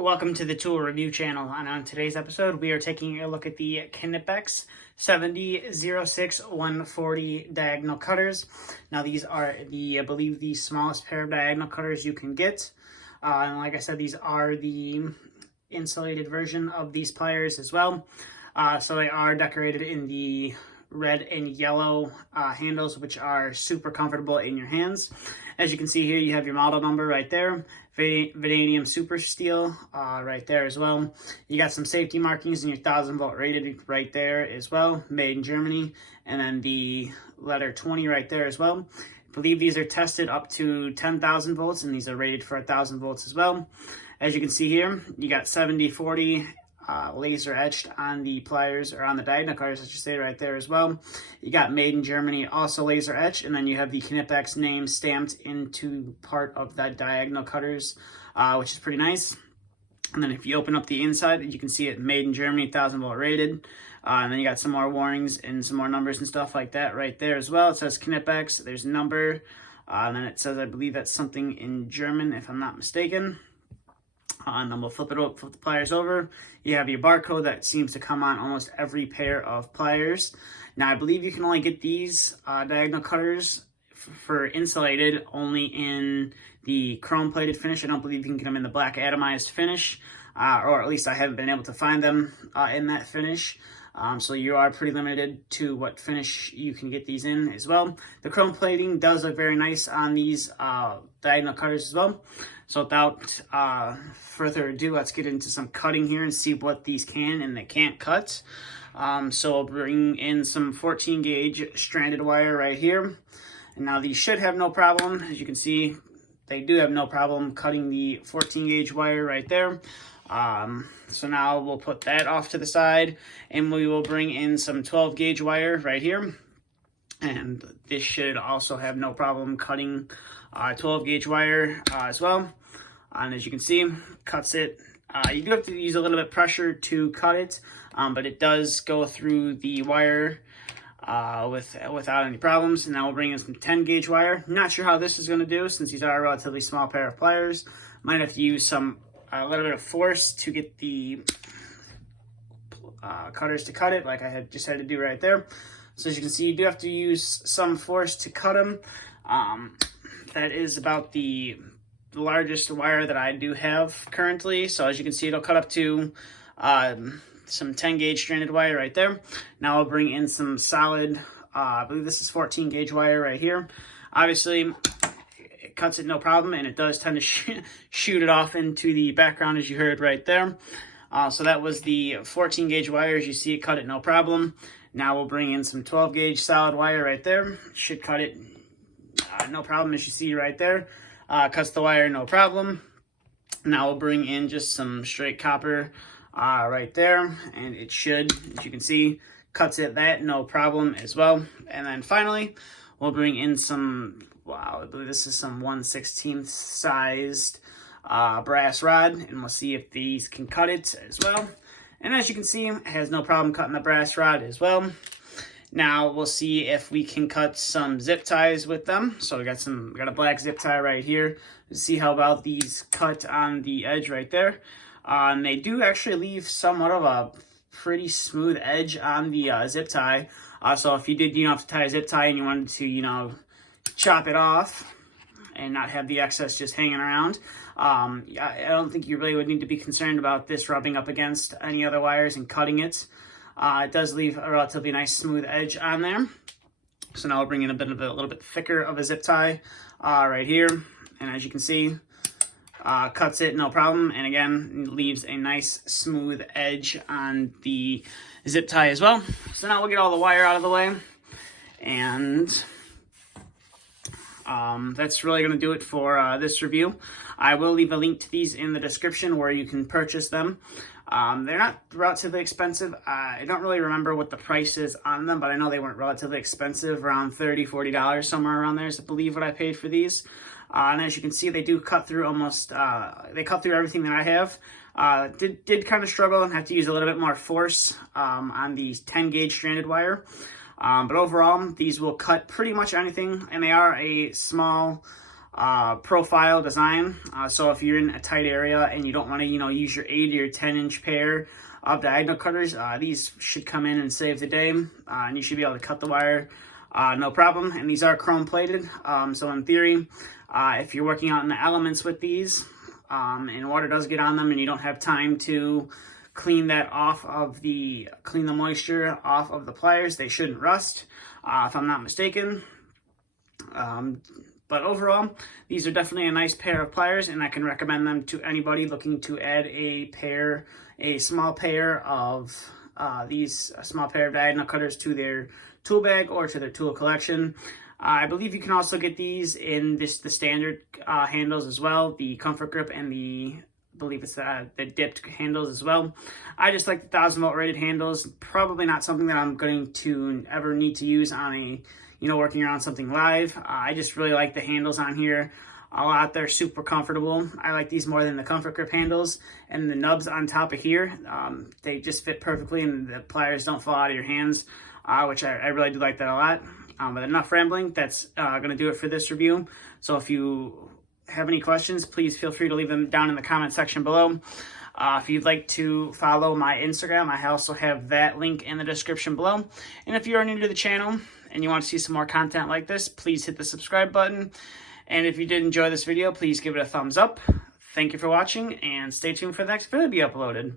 Welcome to the tool review channel, and on today's episode we are taking a look at the Knipex 7006-140 diagonal cutters. Now these are I believe the smallest pair of diagonal cutters you can get, and like I said, these are the insulated version of these pliers as well. So they are decorated in the red and yellow handles, which are super comfortable in your hands. As you can see here, you have your model number right there, vanadium super steel right there as well. You got some safety markings and your 1000 volt rated right there as well, made in Germany, and then the letter 20 right there as well. I believe these are tested up to 10,000 volts, and these are rated for 1000 volts as well. As you can see here, you got 7040 laser etched on the pliers, or on the diagonal cutters, I should say, right there as well. You got made in Germany, also laser etched, and then you have the Knipex name stamped into part of that diagonal cutters, which is pretty nice. And then if you open up the inside, you can see it made in Germany, 1000 volt rated. And then you got some more warnings and some more numbers and stuff like that right there as well. It says Knipex, there's a number, and then it says, I believe that's something in German, if I'm not mistaken. And then we'll flip the pliers over. You have your barcode that seems to come on almost every pair of pliers. Now, I believe you can only get these diagonal cutters for insulated only in the chrome plated finish. I don't believe you can get them in the black atomized finish, or at least I haven't been able to find them in that finish. So you are pretty limited to what finish you can get these in as well. The chrome plating does look very nice on these diagonal cutters as well. So without further ado, let's get into some cutting here and see what these can and they can't cut. So I'll bring in some 14 gauge stranded wire right here. And now these should have no problem. As you can see, they do have no problem cutting the 14 gauge wire right there. So now we'll put that off to the side, and we will bring in some 12 gauge wire right here. And this should also have no problem cutting 12 gauge wire as well. And as you can see, cuts it. You do have to use a little bit of pressure to cut it, but it does go through the wire without any problems. And now we'll bring in some 10 gauge wire. Not sure how this is going to do, since these are a relatively small pair of pliers. Might have to use a little bit of force to get the cutters to cut it, like I had just had to do right there. So as you can see, you do have to use some force to cut them. That is about the largest wire that I do have currently. So as you can see, it'll cut up to some 10 gauge stranded wire right there. Now I'll bring in some solid, I believe this is 14 gauge wire right here. Obviously, it cuts it no problem, and it does tend to shoot it off into the background, as you heard right there. So that was the 14 gauge wire. As you see, it cut it no problem. Now we'll bring in some 12 gauge solid wire right there. Should cut it no problem, as you see right there. Cuts the wire no problem. Now we'll bring in just some straight copper right there, and it should, as you can see, cuts it that no problem as well. And then finally, we'll bring in some, I believe this is some 1/16 sized brass rod, and we'll see if these can cut it as well. And as you can see, it has no problem cutting the brass rod as well. Now we'll see if we can cut some zip ties with them. So we got a black zip tie right here. Let's see how about these cut on the edge right there. And they do actually leave somewhat of a pretty smooth edge on the zip tie. So if you did, have to tie a zip tie and you wanted to, chop it off and not have the excess just hanging around, I don't think you really would need to be concerned about this rubbing up against any other wires and cutting it. It does leave a relatively nice smooth edge on there. So now we'll bring in a little bit thicker of a zip tie right here. And as you can see, cuts it no problem. And again, leaves a nice smooth edge on the zip tie as well. So now we'll get all the wire out of the way. And that's really going to do it for this review. I will leave a link to these in the description where you can purchase them. They're not relatively expensive. I don't really remember what the price is on them, but I know they weren't relatively expensive, around $30, $40, somewhere around there is, I believe, what I paid for these. And as you can see, they do cut through they cut through everything that I have. Did kind of struggle and have to use a little bit more force on the 10 gauge stranded wire. But overall, these will cut pretty much anything, and they are a small profile design. So if you're in a tight area and you don't want to, use your 8 or 10-inch pair of diagonal cutters, these should come in and save the day, and you should be able to cut the wire no problem. And these are chrome plated, so in theory, if you're working out in the elements with these, and water does get on them and you don't have time to clean the moisture off of the pliers, they shouldn't rust, if I'm not mistaken. But overall, these are definitely a nice pair of pliers, and I can recommend them to anybody looking to add a small pair of diagonal cutters to their tool bag or to their tool collection. I believe you can also get these in the standard handles as well, the comfort grip and the dipped handles as well. I just like the 1000 volt rated handles. Probably not something that I'm going to ever need to use on working around something live. I just really like the handles on here a lot. They're super comfortable. I like these more than the comfort grip handles, and the nubs on top of here, they just fit perfectly and the pliers don't fall out of your hands, which I really do like that a lot. But enough rambling. That's going to do it for this review. So if you have any questions, please feel free to leave them down in the comment section below. If you'd like to follow my Instagram, I also have that link in the description below. And if you are new to the channel and you want to see some more content like this, please hit the subscribe button. And if you did enjoy this video, please give it a thumbs up. Thank you for watching, and stay tuned for the next video to be uploaded.